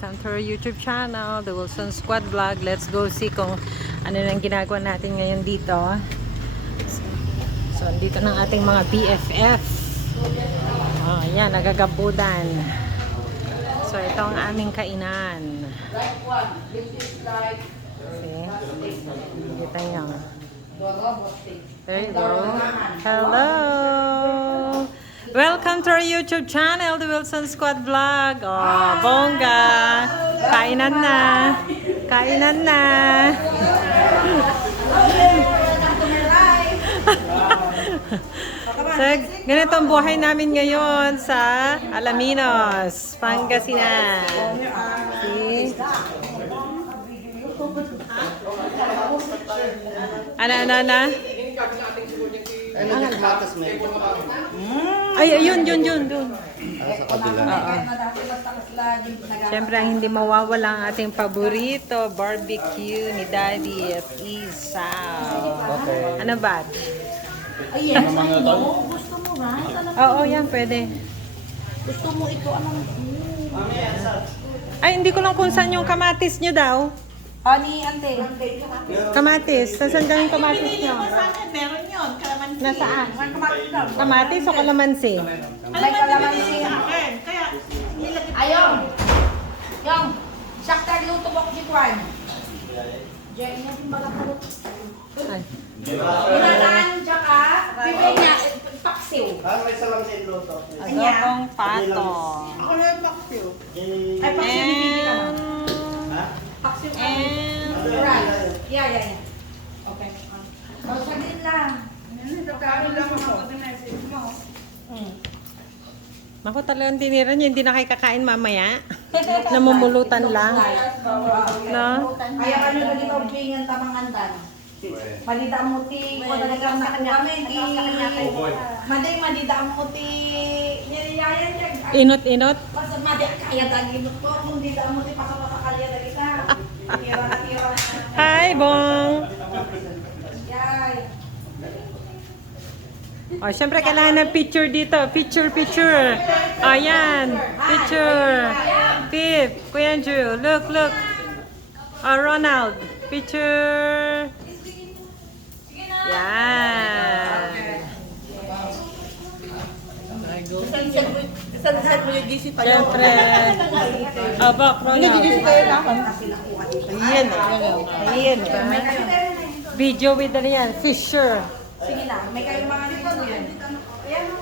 welcome to our YouTube channel, The Wilson Squad Vlog. Let's go see kung ano nang ginagawa natin ngayon dito. So, dito ng ating mga BFF. Oh, yan, nagagampudan. So, ito ang aming kainan. See? Kita nyo. There you go. Hello! Welcome to our YouTube channel, The Wilson Squad Vlog. Oh, bongga! Kainan na! Kainan na! So, ganito ang buhay namin ngayon sa Alaminos, Pangasinan. See? Ana? Ay, yun. Siyempre, ang hindi mawawala ang ating paborito, barbecue ni Daddy at Isaw. Okay. Ano ba? Ayan, gusto mo ba? Oo, yan, pwede. Gusto mo ito, anong... Ay, hindi ko lang kung saan yung kamatis nyo daw. Ni ante. Kamatis. Saan yung kamatis nyo? Meron yun, kalamansi. Nasaan? Kamatis daw. Kamatis o kalamansi? May kalamansi. Kaya, ayong. Yung, sakta luto mo ko si Kwan. Diyan niya din magakalot. Ay. Inalaan tsaka, bibig niya, paksiw. May salam sa luto. Adobong pato. Ako na yung paksiw. Ay, paksiw bibig ka na. Paksiw ka. Right. Yeah. Okay. Saglit lang. Kakaroon lang ako. Naku, talagang tinira niya. Hindi na kayo kakain mamaya. Namumulutan lang. No? Kaya ano na dito ang pingan tamang andan. Madita mo ti, kung talagang nakuha ti, madita mo ti, nililayan niya. Inot-inot. Basta kaya daginot ko, kung dita mo ti, pasok-pasok kalya na kita. Tira na. Hi, Bong! Yay. Oh, syempre kailangan ng picture dito. Picture. Ayan. Picture. Pip. Kuya Andrew. Look. Oh, Ronald. Picture. Yan. Isa-isa mo yung GC pa yun. Syempre. Abak, Ronald. Ayan. Video with ano yan. Fisher. Sige na, may kayong mga nito yan. Ayan mo.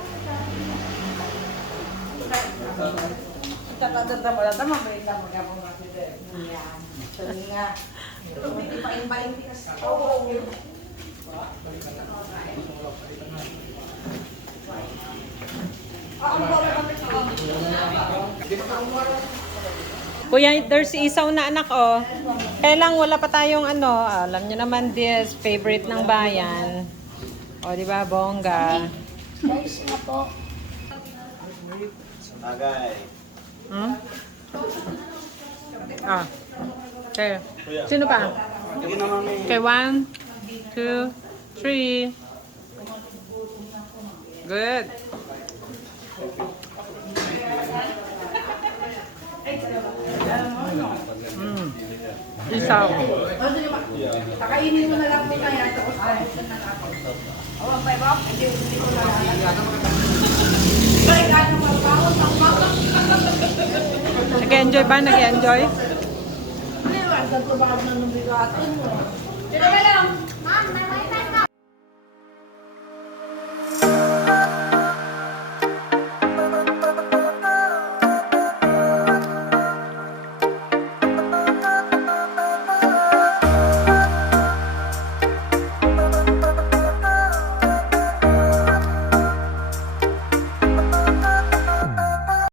Tama ba yung magabong natin? Yan. Sorry nga. Hindi pa imbaling tikas. Oo. Kuya, there's isaw na anak, oh. Kaya lang wala pa tayong ano, alam nyo naman this, favorite ng bayan. O, di ba, bongga. Guys, nga po. Tagay. Hmm? Ah. Okay. Sino pa? Sige na mami. Okay, 1, 2, 3. Good. Isaw. Pakainin mo na lang po kaya. Tapos ayusin na lang ako. Oh, ang payrock. Hindi ko na lang. Balik ka nung magpawot. Nag-enjoy ba? Nag-enjoy? Ano yung agad ko ba nang bigatin mo? Dito ka lang. Ma'am, may